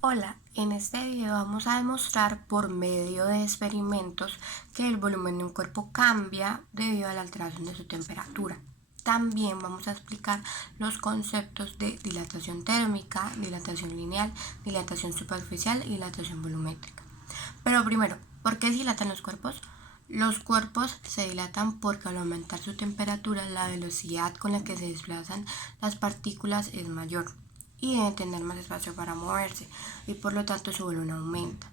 Hola, en este video vamos a demostrar por medio de experimentos que el volumen de un cuerpo cambia debido a la alteración de su temperatura. También vamos a explicar los conceptos de dilatación térmica, dilatación lineal, dilatación superficial y dilatación volumétrica. Pero primero, ¿por qué se dilatan los cuerpos? Los cuerpos se dilatan porque al aumentar su temperatura la velocidad con la que se desplazan las partículas es mayor y deben tener más espacio para moverse y por lo tanto su volumen aumenta.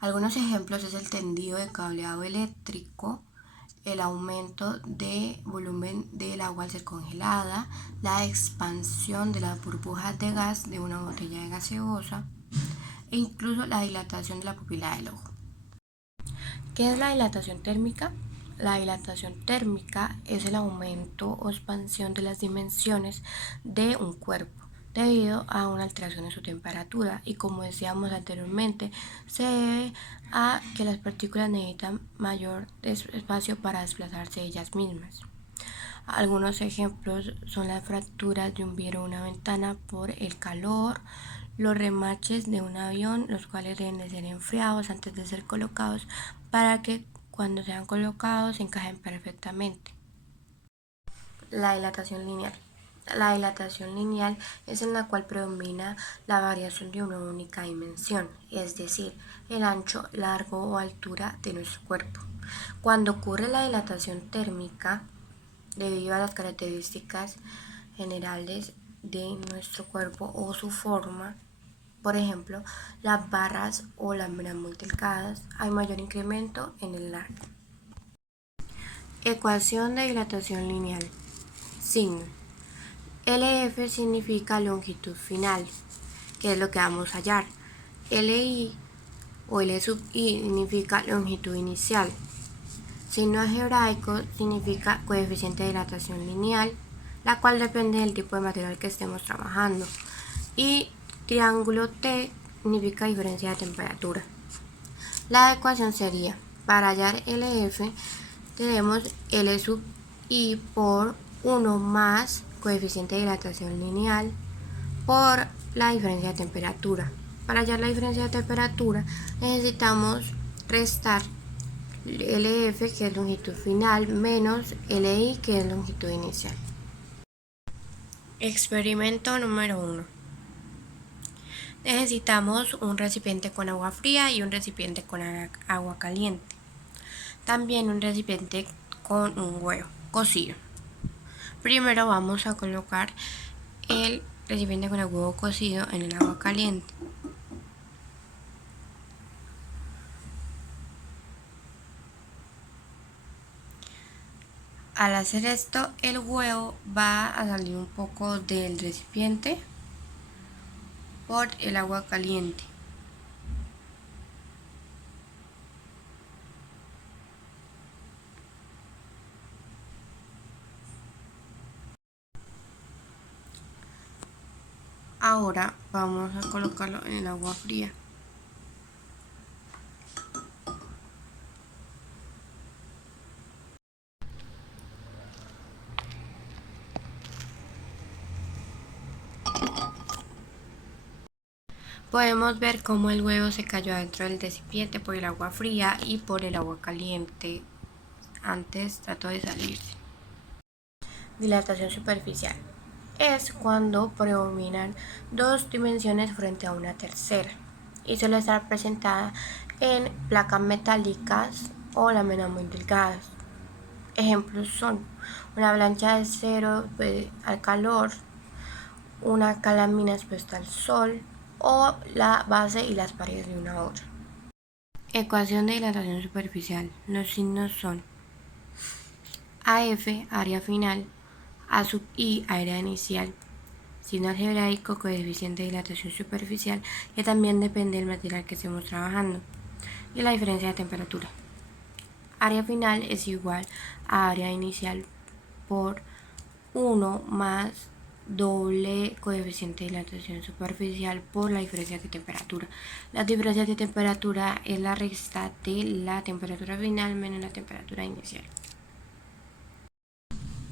Algunos ejemplos es el tendido de cableado eléctrico, el aumento de volumen del agua al ser congelada, la expansión de las burbujas de gas de una botella de gaseosa e incluso la dilatación de la pupila del ojo. ¿Qué es la dilatación térmica? La dilatación térmica es el aumento o expansión de las dimensiones de un cuerpo debido a una alteración en su temperatura y, como decíamos anteriormente, se debe a que las partículas necesitan mayor espacio para desplazarse ellas mismas. Algunos ejemplos son las fracturas de un vidrio o una ventana por el calor, los remaches de un avión, los cuales deben de ser enfriados antes de ser colocados para que cuando sean colocados encajen perfectamente. La dilatación lineal. La dilatación lineal es en la cual predomina la variación de una única dimensión, es decir, el ancho, largo o altura de nuestro cuerpo. Cuando ocurre la dilatación térmica, debido a las características generales de nuestro cuerpo o su forma, por ejemplo, las barras o las láminas muy delgadas, hay mayor incremento en el largo. Ecuación de dilatación lineal. Signo. LF significa longitud final, que es lo que vamos a hallar. LI o L sub I significa longitud inicial. Signo algebraico significa coeficiente de dilatación lineal, la cual depende del tipo de material que estemos trabajando. Y triángulo T significa diferencia de temperatura. La ecuación sería, para hallar LF, tenemos L sub I por 1 más coeficiente de dilatación lineal por la diferencia de temperatura. Para hallar la diferencia de temperatura necesitamos restar LF, que es longitud final, menos LI, que es longitud inicial. Experimento número 1. Necesitamos un recipiente con agua fría y un recipiente con agua caliente. También un recipiente con un huevo cocido. Primero vamos a colocar el recipiente con el huevo cocido en el agua caliente. Al hacer esto, el huevo va a salir un poco del recipiente por el agua caliente. Ahora vamos a colocarlo en el agua fría. Podemos ver cómo el huevo se cayó dentro del recipiente por el agua fría y por el agua caliente. Antes trató de salirse. Dilatación superficial. Es cuando predominan dos dimensiones frente a una tercera y suele estar presentada en placas metálicas o láminas muy delgadas. Ejemplos son una plancha de acero al calor, una calamina expuesta al sol o la base y las paredes de una olla. Ecuación de dilatación superficial. Los signos son AF, área final, A sub I, área inicial, signo algebraico, coeficiente de dilatación superficial, que también depende del material que estemos trabajando, y la diferencia de temperatura. Área final es igual a área inicial por 1 más doble coeficiente de dilatación superficial por la diferencia de temperatura. La diferencia de temperatura es la resta de la temperatura final menos la temperatura inicial.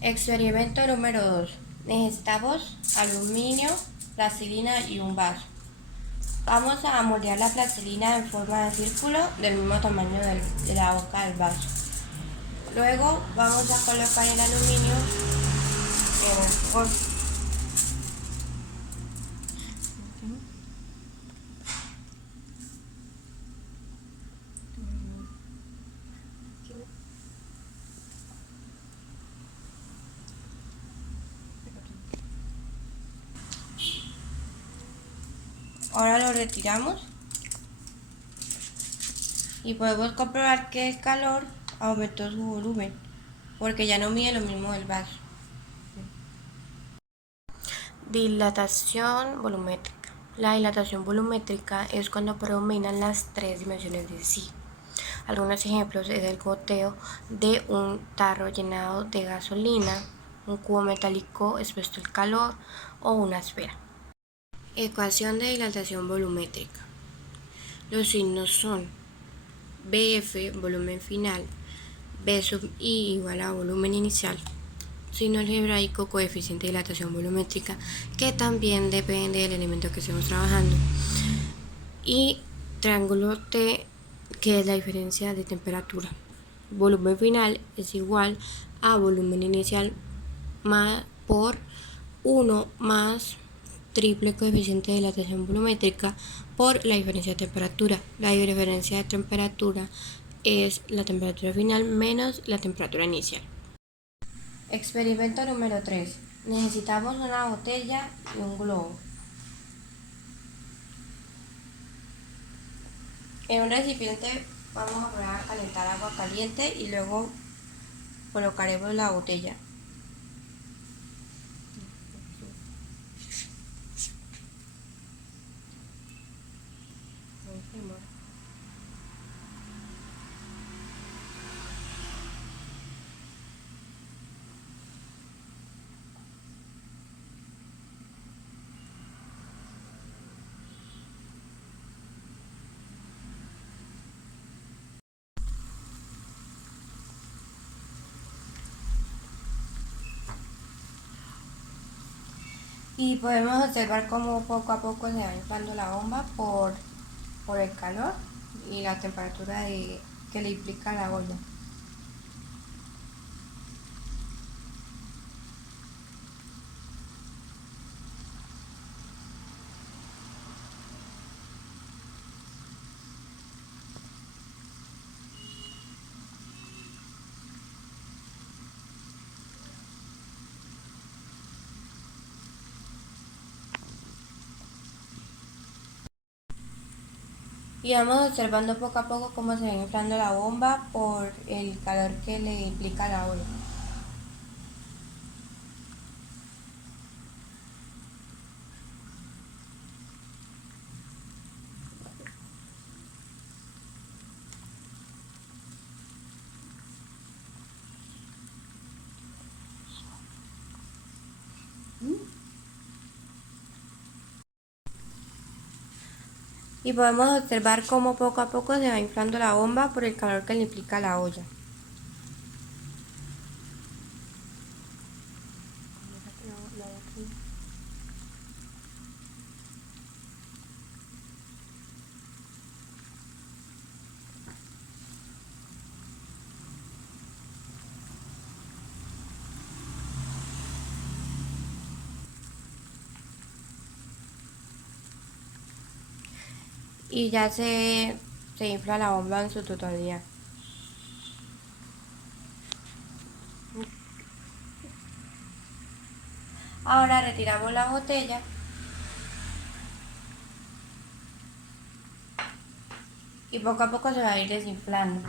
Experimento número 2. Necesitamos aluminio, plastilina y un vaso. Vamos a moldear la plastilina en forma de círculo del mismo tamaño de la boca del vaso. Luego vamos a colocar el aluminio en el forro. Ahora lo retiramos y podemos comprobar que el calor aumentó su volumen porque ya no mide lo mismo del vaso. Dilatación volumétrica. La dilatación volumétrica es cuando predominan las tres dimensiones de sí. Algunos ejemplos es el goteo de un tarro llenado de gasolina, un cubo metálico expuesto al calor o una esfera. Ecuación de dilatación volumétrica. Los signos son BF, volumen final, B sub I igual a volumen inicial, signo algebraico, coeficiente de dilatación volumétrica, que también depende del elemento que estemos trabajando, y triángulo T, que es la diferencia de temperatura. Volumen final es igual a volumen inicial por 1 más triple coeficiente de dilatación volumétrica por la diferencia de temperatura. La diferencia de temperatura es la temperatura final menos la temperatura inicial. Experimento número 3. Necesitamos una botella y un globo. En un recipiente vamos a poner a calentar agua caliente y luego colocaremos la botella. Y podemos observar cómo poco a poco se va inflando la bomba por el calor y la temperatura que le implica la olla. Y vamos observando poco a poco cómo se va inflando la bomba por el calor que le implica la olla. Y podemos observar cómo poco a poco se va inflando la bomba por el calor que le implica la olla. Y ya se infla la bomba en su totalidad. Ahora retiramos la botella y poco a poco se va a ir desinflando.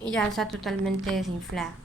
Y ya está totalmente desinflada.